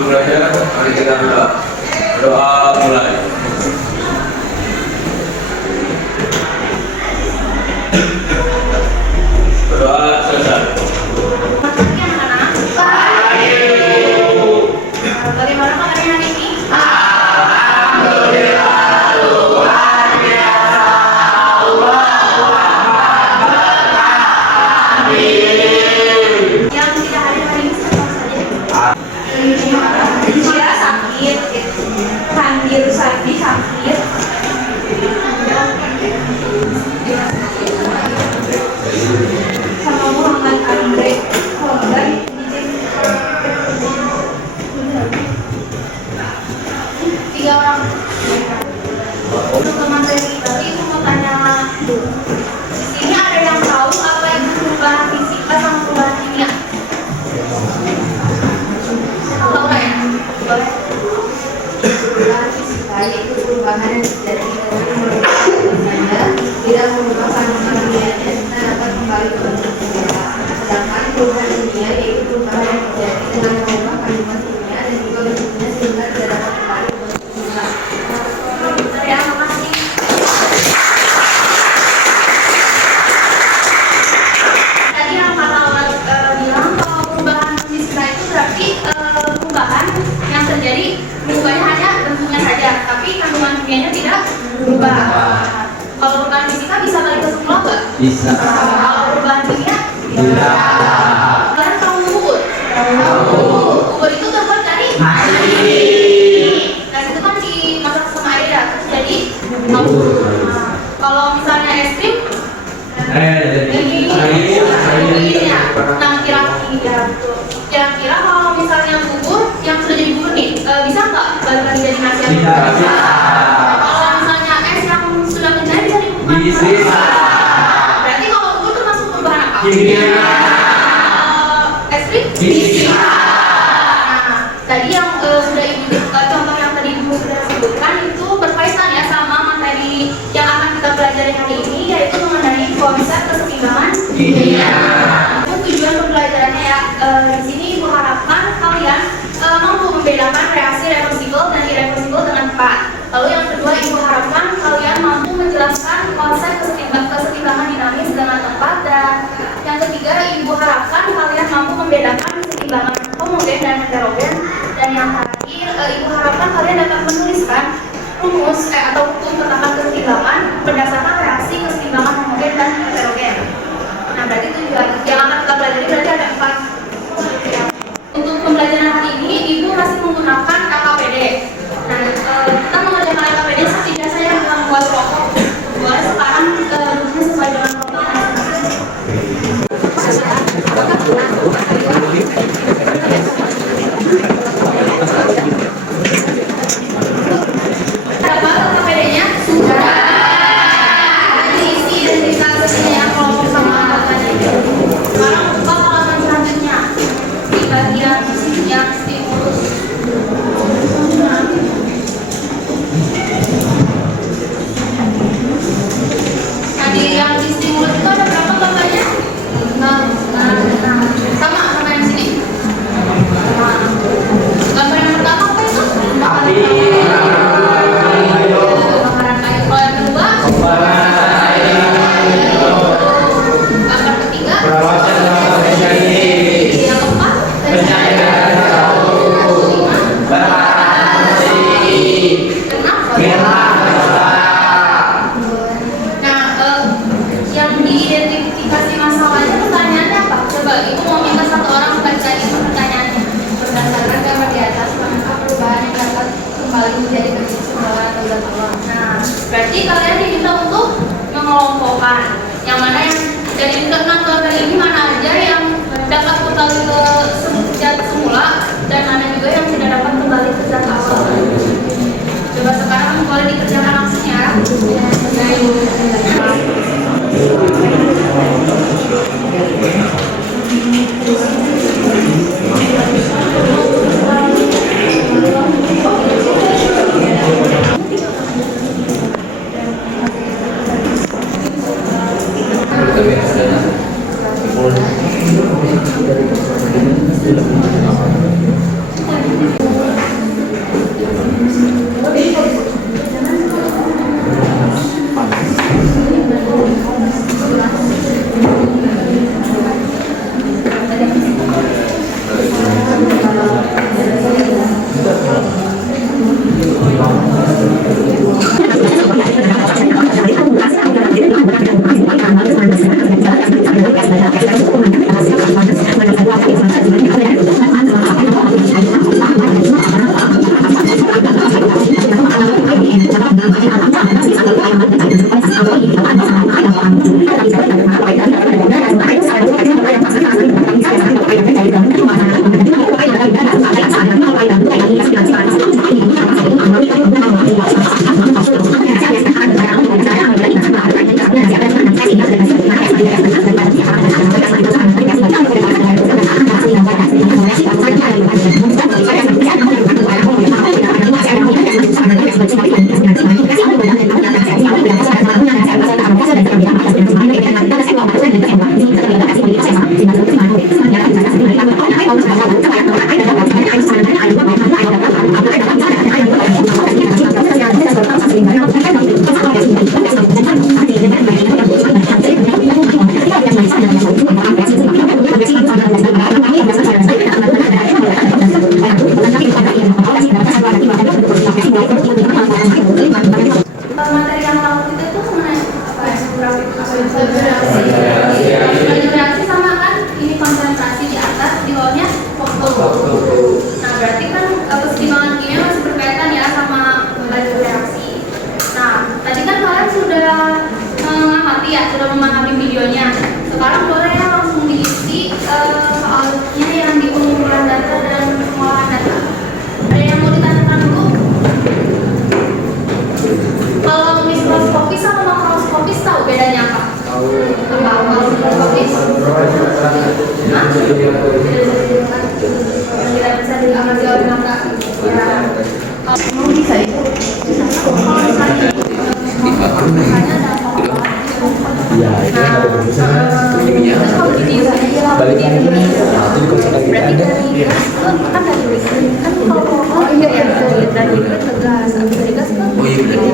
sebelum belajar, mari kita berdoa. Doa mulai. Berdoa selesai. Bagaimana kabarnya hari ini? Alhamdulillah, luar biasa. Amin. Yang tidak hadir hari ini siapa saja? Dia sakit, Kandir Sandi sakit, sama Muhammad Andre Hondan tiga orang. Untuk materi tadi aku mau tanya, di sini ada yang tahu apa itu perubahan fisika sama perubahan kimia? Tahu nggak ya? Boleh. Perubahan fisika yaitu perubahan yang terjadi dari molekul saja tidak mengubah kandungan kimianya dan dapat kembali ke bentuk biasa. Sedangkan perubahan kimia yaitu perubahan yang terjadi dengan mengubah kandungan kimia dan juga bentuknya sehingga tidak dapat kembali ke bentuk biasa. Ya, makasih. Tadi yang Kak Laura bilang kalau perubahan fisika itu berarti perubahan yang terjadi berubahnya hanya bentuknya saja, tapi kandungan kimianya tidak berubah. Kalau perubahan fisika bisa balik ke semula nggak? Bisa. Kalau perubahan kimia? Tidak. Kalian tahu bubur? Bubur itu terbuat dari Nasi. Nasi itu kan dimasak sama air ya, terus jadi bubur. Kalau misalnya es krim, ini ya. Nah, kira-kira kalau misalnya bubur yang sudah jadi bubur nih, bisa nggak balik lagi jadi nasi? Tidak bisa. Kalau misalnya es yang sudah menjadi bisa dibuka? Bisa. Berarti kalau bubur termasuk perubahan apa? Kimia. Es krim? Bisa. Nah, tadi yang sudah ibu contoh yang tadi ibu sudah sebutkan itu berkaitan ya sama materi yang akan kita pelajari hari ini, yaitu mengenai konsep kesetimbangan kimia. Itu tujuan pembelajarannya ya. Di sini ibu harapkan kalian mampu membedakan reaksi reversibel dan irreversibel dengan tepat. Lalu yang kedua, ibu harapkan kalian mampu menjelaskan konsep kesetimbangan dinamis dengan tepat, dan yang ketiga, ibu harapkan kalian mampu membedakan kesetimbangan homogen dan heterogen, dan yang terakhir, ibu harapkan kalian dapat menuliskan rumus atau hukum tentang kesetimbangan berdasarkan reaksi kesetimbangan homogen dan heterogen. Nah, berarti tujuan yang akan kita pelajari berarti ada 4. Untuk pembelajaran hari ini, ibu masih menggunakan KKPD. Nah, kita mengerjakan KKPD seperti biasa ya, kita membuat kelompok. Boleh sekarang duduknya sesuai dengan kelompok. Dapat KKPD-nya? Sudah. Isi identitasnya kelompok sama anggotanya. Sekarang buka halaman selanjutnya di bagian yang stimulus. Nah, di yang di stimulus itu ada berapa gambarnya? Sama yang sini. Gambar yang pertama apa itu? Api. Gambaran air. Kalau yang kedua? Gambar ketiga? Perawatan dalam terjadi. Yang keempat? Penyakit. Kelima? waktu. Nah, berarti kan kesetimbangan kimia masih berkaitan ya sama laju reaksi. Nah, tadi kan kalian sudah mengamati ya, sudah memahami videonya. Sekarang boleh ya langsung diisi soalnya yang di pengumpulan data dan pengolahan data. Ada yang mau ditanyakan dulu? Kalau mikroskopis sama makroskopis tahu bedanya apa? Apa kalau mikroskopis? Hah? Tidak bisa diamati oleh mata. Ya. Mau bisa itu? Kalau misalnya ada Ya, itu ada berusaha. terus kalau di Balik lagi. Nah, itu dikonsumsi berarti Anda. dari gas kan dari liquid kan kalau iya ya dari liquid ke gas habis dari gas kan Oh iya benar. ini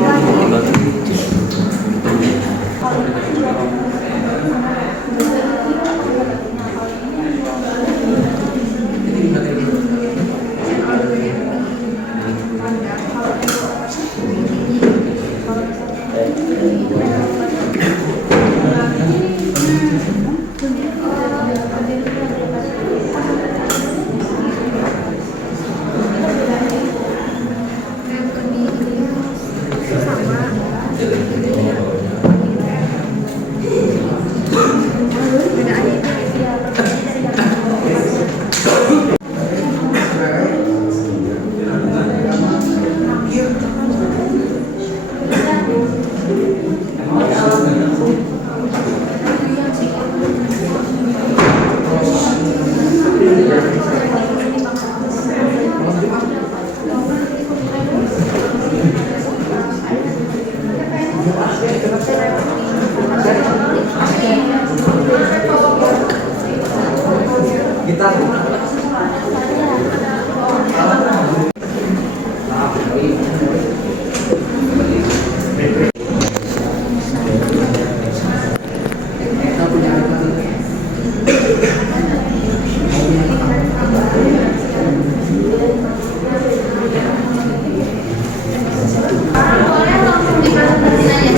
kan boleh langsung dipresentasikan ya.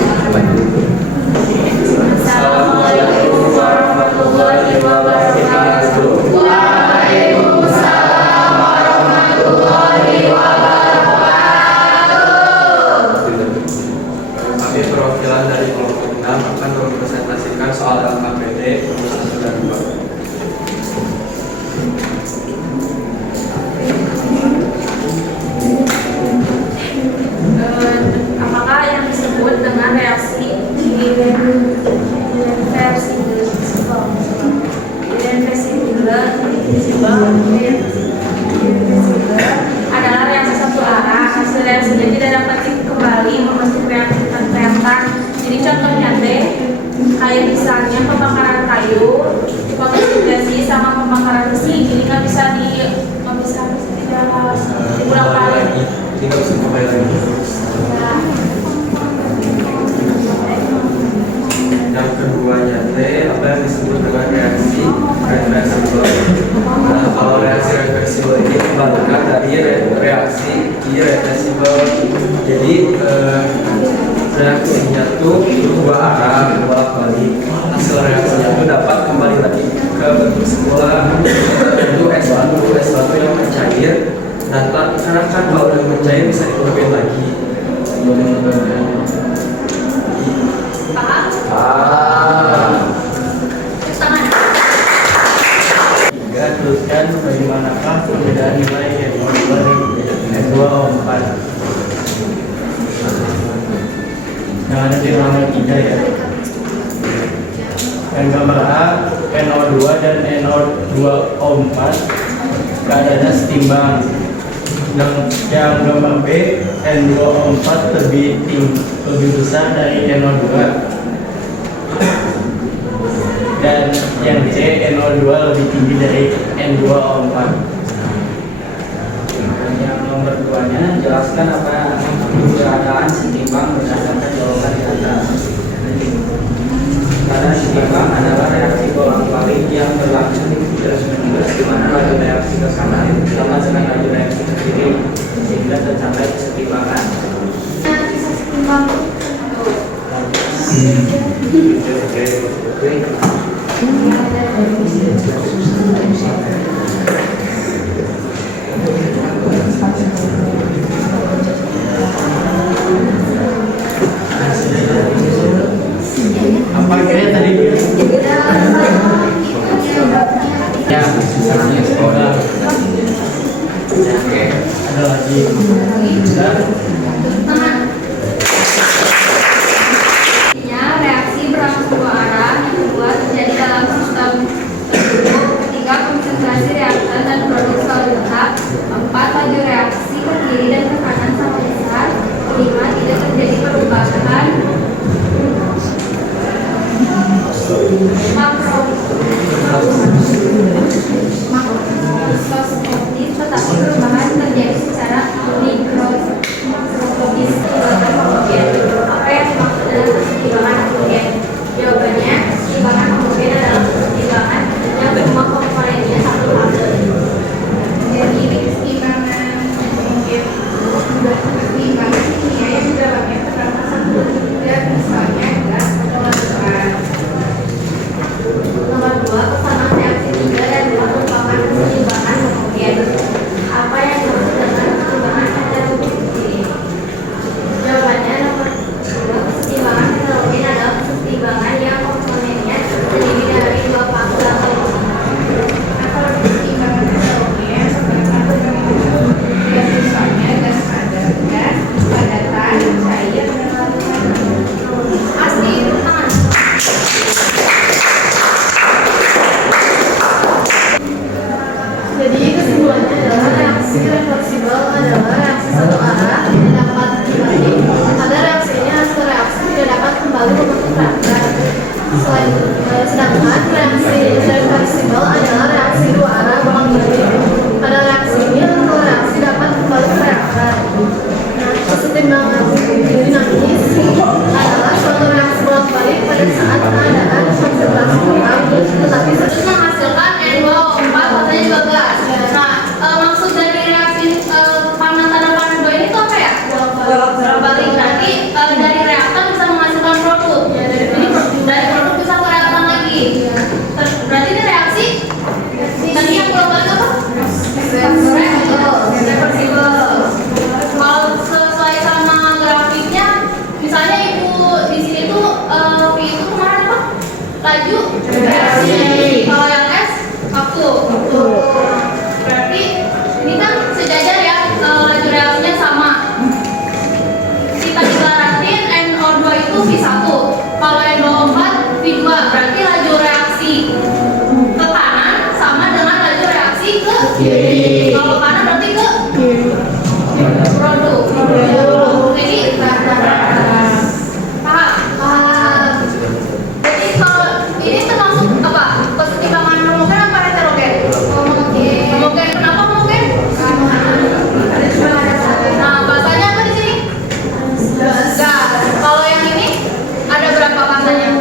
Assalamualaikum warahmatullahi wabarakatuh. Waalaikumsalam warahmatullahi wabarakatuh. Kami perwakilan dari kelompok 6 akan mempresentasikan soal LKPD nomor 1 dan 2. Apakah yang disebut dengan reaksi irreversible adalah reaksi satu arah. Hasil reaksinya tidak dapat kembali membentuk reaktan. Jadi contohnya teh kayak misalnya pembakaran kayu, fotosintesis sama pembakaran besi, jadi nggak bisa diulang kali. Tidak bisa kembali lagi. Yang keduanya apa yang disebut dengan reaksi reversible. Nah, kalau reaksi reversible ini kebalikan dari reaksi irreversible. Jadi reaksinya tuh dua arah bolak-balik. Hasil reaksinya tuh dapat kembali lagi ke bentuk semula, yaitu S1 yang mencair. Dan karena kan kalau udah mencair bisa dikeluarkan lagi. Tiga, teruskan bagaimanakah perbedaan nilai NO2 dan NO4. Yang ada di ruangan 3 ya. Yang gambar A, NO2 dan NO2O4 keadaannya setimbang. Yang gambar B, N2O4 lebih besar dari NO2. Dan yang C, NO2 lebih tinggi dari N2O4. Yang nomor 2-nya, jelaskan apa keadaan setimbang berdasarkan jawaban di atas. Keadaan setimbang adalah reaksi bolak-balik yang berlangsung terus-menerus di mana laju reaksi ke kanan sama dengan laju reaksi ke kiri sehingga tercapai kesetimbangan. Reaksi berangsur dua arah yang kedua terjadi dalam sistem tertutup. Ketiga, konsentrasi reaktan dan produk selalu tetap. Empat, laju reaksi ke kiri dan ke kanan sama besar. Lima, tidak terjadi perubahan makroskopis, tetapi perubahan terjadi secara mikroskopis. Apa yang dimaksud dengan keseimbangan homogen? Jawabannya, keseimbangan homogen adalah keseimbangan yang semua komponennya satu arah. Jadi keseimbangan homogen keseimbangan kimia yang di dalamnya terdapat satu dan misalnya gas atau bahan. Nomor 2, kesamaan reaksi 3 dan 4 merupakan keseimbangan homogen. Apa yang dimaksud dengan keseimbangan heterogen? Jawabannya nomor 2, keseimbangan heterogen adalah keseimbangan yang komponennya terdiri dari dua faktor atau kalau keseimbangan heterogen terdapat ya misalnya gas padat, gas padatan, cair dan larutan. Asli tangan. Jadi kesimpulannya adalah reaksi reversibel adalah reaksi satu arah yang dapat dibagi. Pada reaksi ini hasil reaksi tidak dapat kembali membentuk reaktan. Sedangkan reaksi reversibel adalah reaksi dua arah bolak-balik. Pada reaksi ini hasil reaksi dapat kembali ke reaktan. Nah, keseimbangan dinamis adalah suatu reaksi bolak-balik pada saat keadaan konsentrasi kurang, tetapi Terus menghasilkan N2O4 katanya juga gas. Nah, maksud dari reaksi panas dan panas 2 ini tuh apa ya? Bolak-balik. Berarti dari reaktan bisa menghasilkan produk. Dari produk bisa ke reaktan lagi. Berarti ini reaksi tadi yang bolak-balik apa? Reversibel. Kalau sesuai sama grafiknya, misalnya ibu di sini tuh V itu kemarin apa? Laju reaksi. Kalau yang S aku. Berarti ini kan sejajar ya, laju reaksinya sama. Kita deklarasiin NO2 itu V1. Kalau NO4 V2, berarti laju reaksi ke kanan sama dengan laju reaksi ke kiri. Kalau ke kanan berarti ke produk. Jadi paham? Jadi kalau ini termasuk apa? Keseimbangan homogen apa heterogen? Homogen. Kenapa homogen? Nah, bahasanya apa di sini? Gas. Kalau yang ini ada berapa katanya?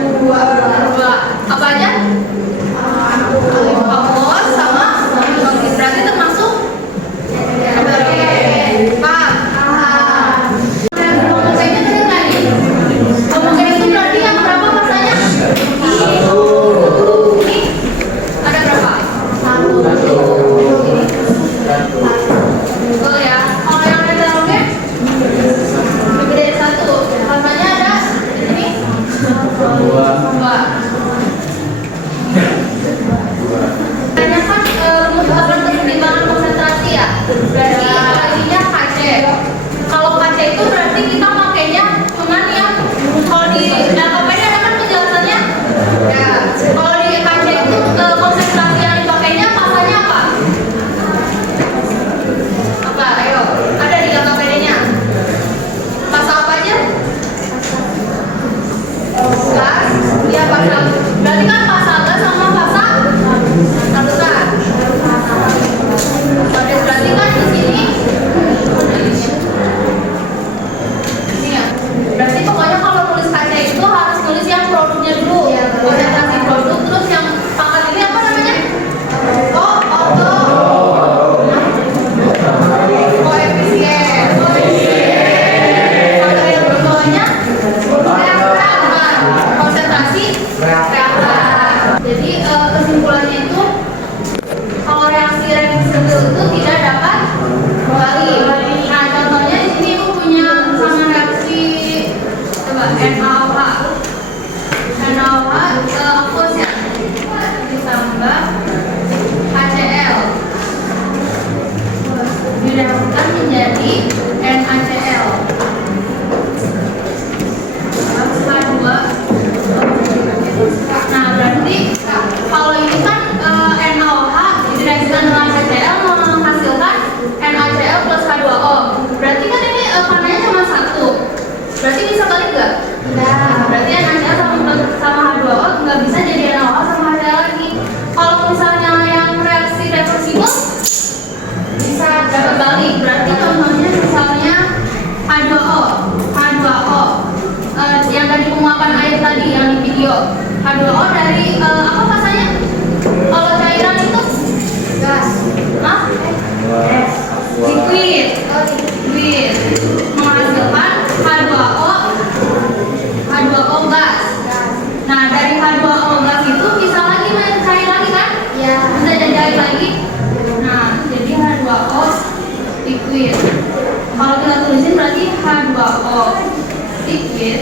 berarti contohnya misalnya H2O, H2O, yang dari penguapan air tadi yang di video. H2O dari apa rasanya? Kalau cairan itu gas, Hah? Liquid, liquid menghasilkan H2O, H2O gas. Nah dari H2O gas itu bisa lagi cair lagi kan? ya, Bisa jadi air lagi. Nah jadi H2O liquid. Kalau kita tulisin berarti H2O liquid.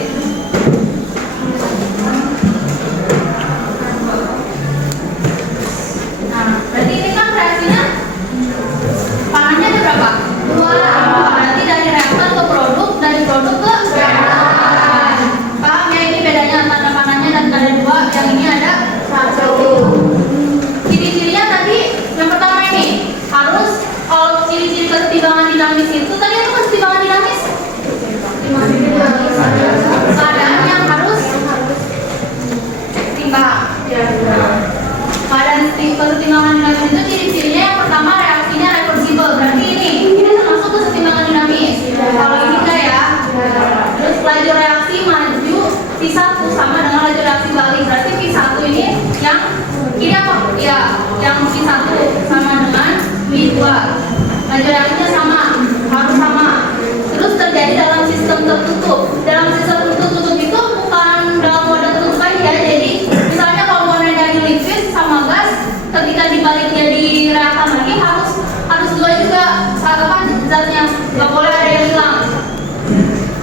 Nah berarti ini kan reaksinya pangannya ada berapa? Dua. Berarti dari reaktor ke produk, dari produk ke reaktor. Paham ya ini bedanya antara pangannya dan ada dua. Yang ini ada satu. Ciri-cirinya tadi yang pertama ini harus kalau ciri-ciri kesetimbangan dinamis itu tadi apa kesetimbangan dinamis? Keadaan yang harus seimbang. Keadaan kesetimbangan dinamis itu ciri-cirinya yang pertama reaksinya reversible. Berarti ini termasuk kesetimbangan dinamis. Kalau ini enggak ya. Terus laju reaksi maju V1 sama dengan laju reaksi balik. Berarti V1 ini yang ini apa? Ya, yang V1 sama dengan V2. Laju reaksinya sama, harus sama. Terus terjadi dalam sistem tertutup. Dalam sistem tertutup itu bukan dalam wadah tertutup aja. Jadi misalnya komponen dari liquid sama gas ketika dibalik jadi reaktan lagi harus dua juga apa zatnya, nggak boleh ada yang hilang.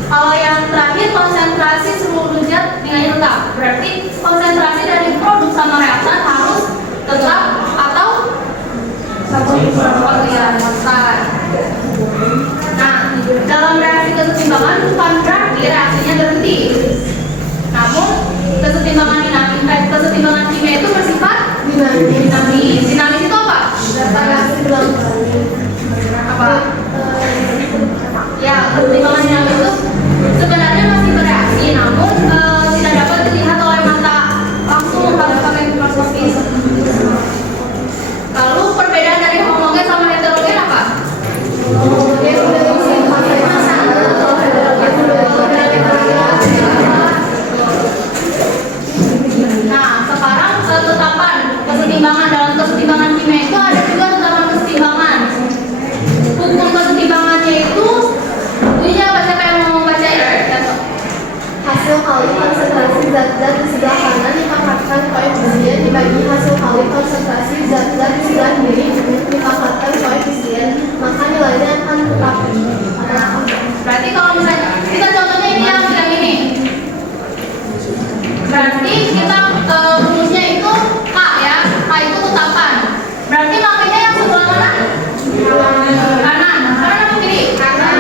Kalau yang terakhir konsentrasi seluruh zat nilai tetap. Berarti konsentrasi dari produk sama reaktan harus tetap atau satu ya tetap. Nah dalam reaksi kesetimbangan bukan berarti reaksinya berhenti. Namun kesetimbangan kesetimbangan kimia itu bersifat dinamis. Dinamis itu apa? Apa? Ya, kesetimbangan dinamis itu sebenarnya masih bereaksi, namun tidak dapat dilihat oleh mata langsung harus pakai mikroskopis. Lalu perbedaan dari homogen sama heterogen apa? Nah, sekarang tetapan kesetimbangan dalam kesetimbangan kimia itu ada juga tetapan kesetimbangan. Hukum kesetimbangannya itu bunyinya apa? Siapa yang mau baca ya? hasil kali konsentrasi zat-zat di sebelah kanan dipangkatkan koefisien dibagi hasil kali konsentrasi zat-zat di sebelah kiri dipangkatkan koefisien, maka nilainya akan tetap. Berarti kalau misalnya kita contohnya ini yang ini, berarti kita rumusnya itu K ya, K itu tetapan. Berarti makanya yang sebelah mana? Kanan. Kanan apa kiri? Kanan.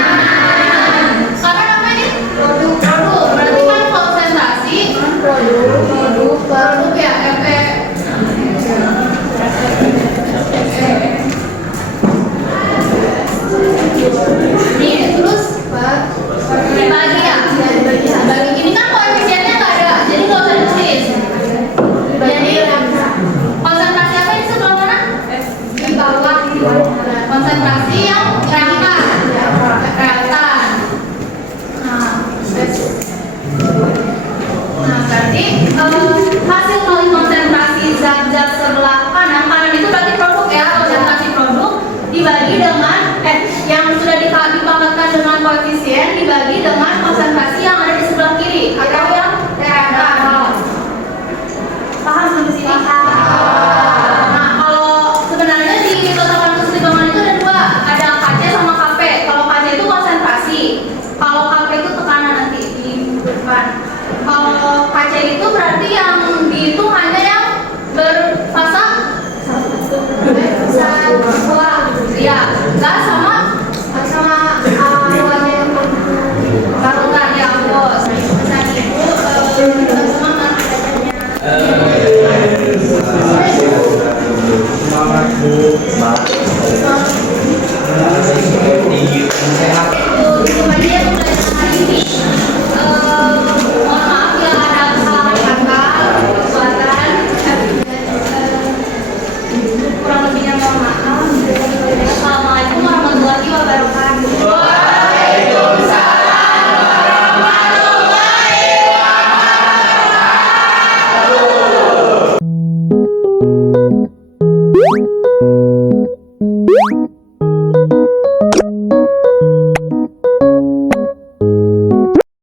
Kanan apa ini? Produk. Berarti kan konsentrasi produk ya Fe. Nih terus dibagi ya. Dibagi ini kan koefisiennya nggak ada, jadi nggak usah ditulis. Jadi konsentrasi apa ini sebelah mana? Di bawah. Konsentrasi yang